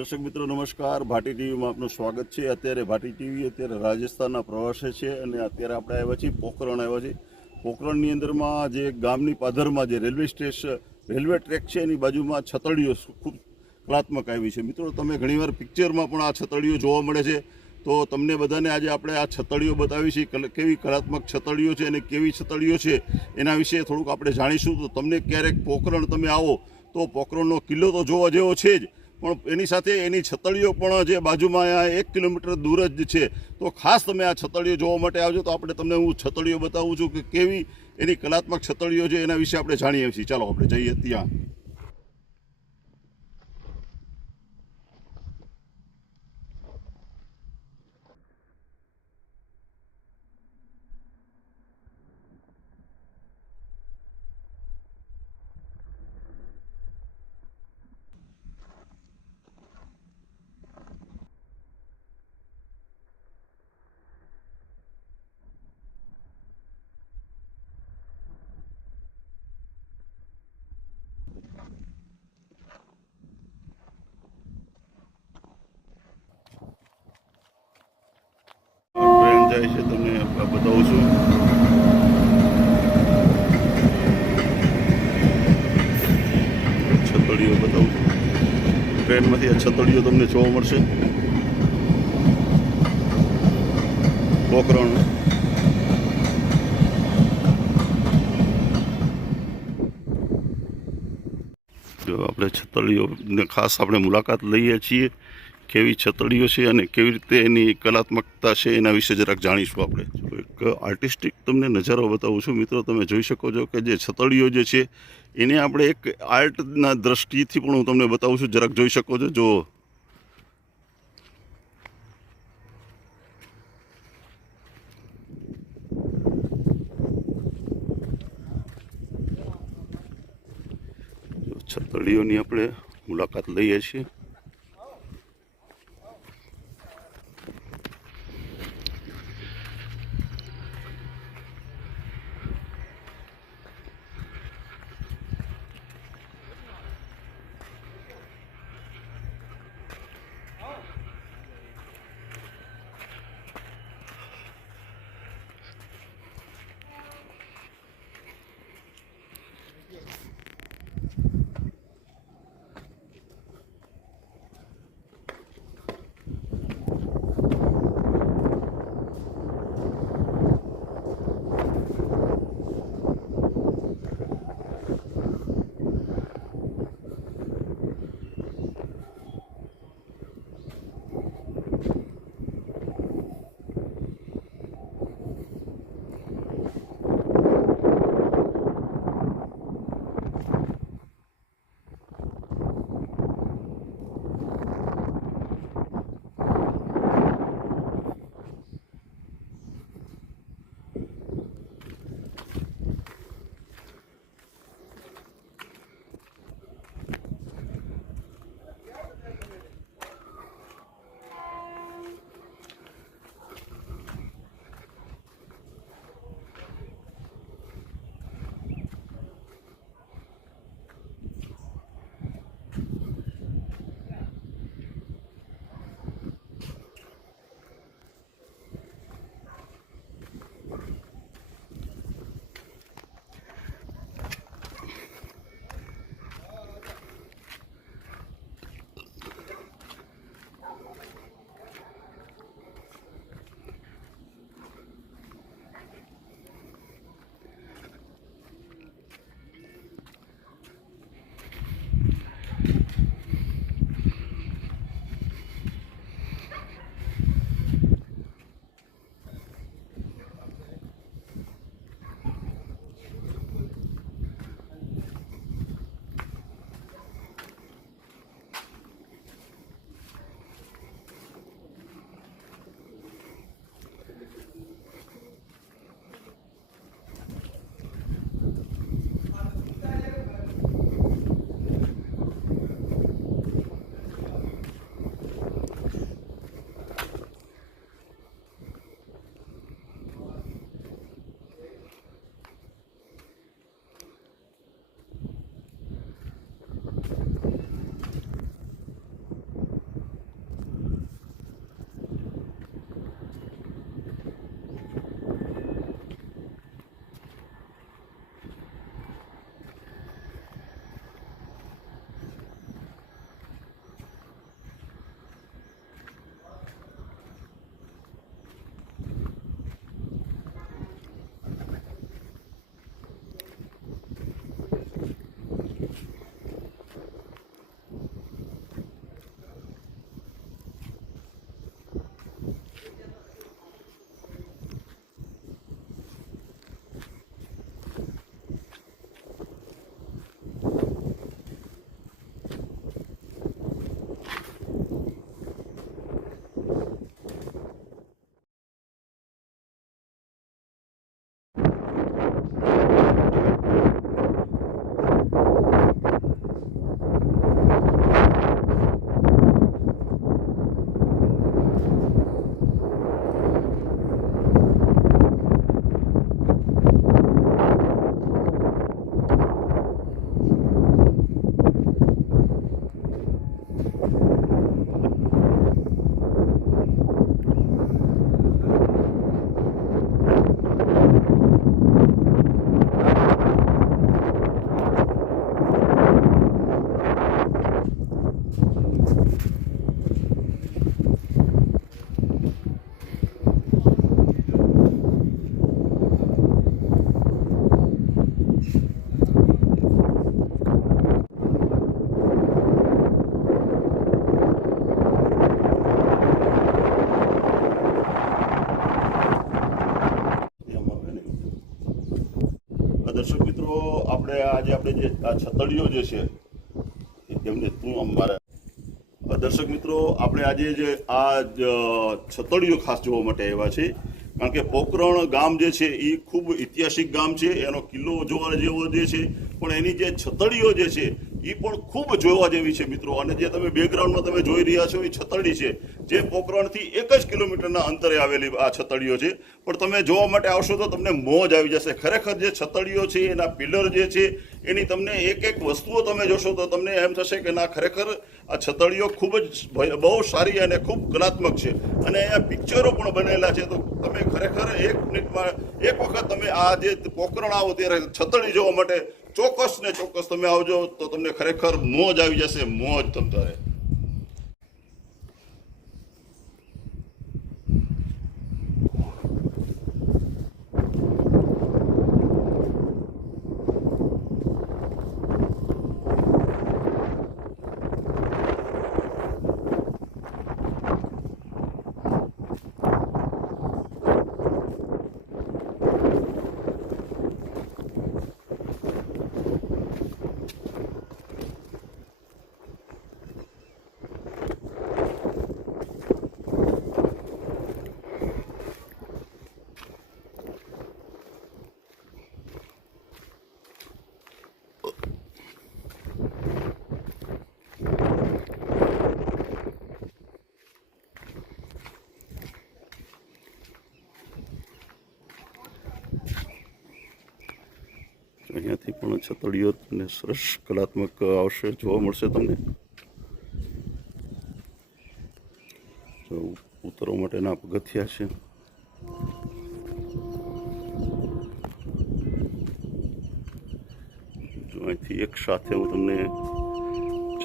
દર્શક મિત્રો નમસ્કાર, ભાટી ટીવીમાં આપનું સ્વાગત છે। અત્યારે ભાટી ટીવી અત્યારે રાજસ્થાનના પ્રવાસે છે અને અત્યારે આપણે આવ્યા છીએ પોખરણ આવ્યા છીએ। પોખરણની અંદરમાં જે ગામની પાદરમાં જે રેલવે ટ્રેક છે એની બાજુમાં છતડીઓ ખૂબ કલાત્મક આવી છે। મિત્રો તમે ઘણીવાર પિક્ચરમાં પણ આ છતડીઓ જોવા મળે છે, તો તમને બધાને આજે આપણે આ છતડીઓ બતાવી છે, કેવી કલાત્મક છતડીઓ છે અને કેવી છતડીઓ છે એના વિશે થોડુંક આપણે જાણીશું। તો તમને ક્યારેક પોખરણ તમે આવો તો પોખરણનો કિલ્લો તો જોવા જેવો છે જ, પણ એની સાથે એની છતડીઓ પણ જે બાજુમાં 1 કિલોમીટર દૂર જ છે। તો ખાસ તમે આ છતડીઓ જોવા માટે આવજો। તો આપણે તમને હું છતડીઓ બતાવું છું કે કેવી એની કલાત્મક છતડીઓ છે એના વિશે આપણે જાણીએ છીએ। ચાલો આપણે જઈએ ત્યાં। ટ્રેન જાય છે, તમને બતાવું છું। છતડીઓ બતાવું છું, ટ્રેનમાંથી આ છતડીઓ તમને જોવા મળશે। પોખરણ જો આપણે છતડીઓને ખાસ આપણે મુલાકાત લઈએ છીએ, કેવી છતડીઓ છે અને કેવી રીતે એની કલાત્મકતા છે એના વિશે જરાક જાણીશું આપણે। એક આર્ટિસ્ટિક તમને નજારો બતાવું છું। મિત્રો તમે જોઈ શકો છો કે જે છતડીઓ જે છે એને આપણે એક આર્ટના દ્રષ્ટિથી પણ હું તમને બતાવું છું, જરાક જોઈ શકો છો। જો છતડીઓની આપણે મુલાકાત લઈએ છીએ। દર્શક મિત્રો, આપણે જે આ છતડીઓ જે છે તેમને તું અમારા દર્શક મિત્રો, આપણે આજે જે છતડીઓ ખાસ જોવા માટે આવ્યા છે, કારણ કે પોકરણ ગામ જે છે એ ખૂબ ઐતિહાસિક ગામ છે. એનો કિલ્લો જોવા જેવો જે છે, પણ એની જે છતડીઓ જે છે એ પણ ખૂબ જોવા જેવી છે મિત્રો. અને જે તમે બેકગ્રાઉન્ડમાં તમે જોઈ રહ્યા છો એ છતડી છે, જે પોકરણથી 1 જ કિલોમીટરના અંતરે આવેલી આ છતડીઓ છે. પણ તમે જોવા માટે આવશો તો તમને મોજ આવી જશે. ખરેખર જે છતડીઓ છે એના પિલર જે છે એની તમને એક વસ્તુઓ તમે જોશો તો તમને એમ થશે કે ના, ખરેખર આ છતડીઓ ખૂબ જ બહુ સારી અને ખૂબ કલાત્મક છે. અને અહીંયા પિક્ચરો પણ બનેલા છે. તો તમે ખરેખર 1 મિનિટમાં એક વખત તમે આ જે પોકરણ આવો ત્યારે છતડી જોવા માટે ચોક્કસ ને ચોક્કસ તમે આવજો, તો તમને ખરેખર મોજ આવી જશે, મોજ તમારે. અહીંયાથી પણ છતડીઓ અને સરસ કલાત્મક આવશે, જોવા મળશે તમને. ઉતરવા માટેના પગથિયા છે. અહીંથી એક સાથે હું તમને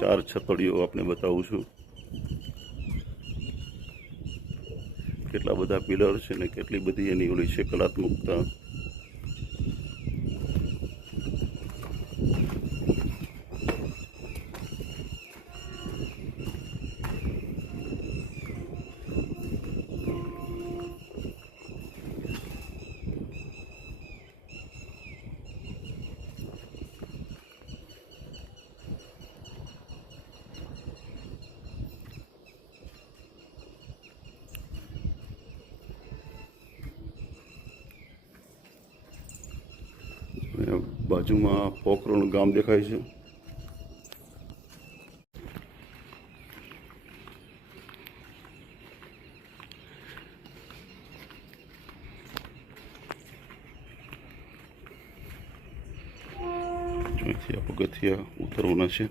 4 છતડીઓ આપણે બતાવું છું. કેટલા બધા પિલર છે ને કેટલી બધી એની ઓલી છે કલાત્મકતા. બાજુમાં પોકરણ ગામ દેખાય છે. અહીંથી આ પગથિયા ઉતરવાના છે.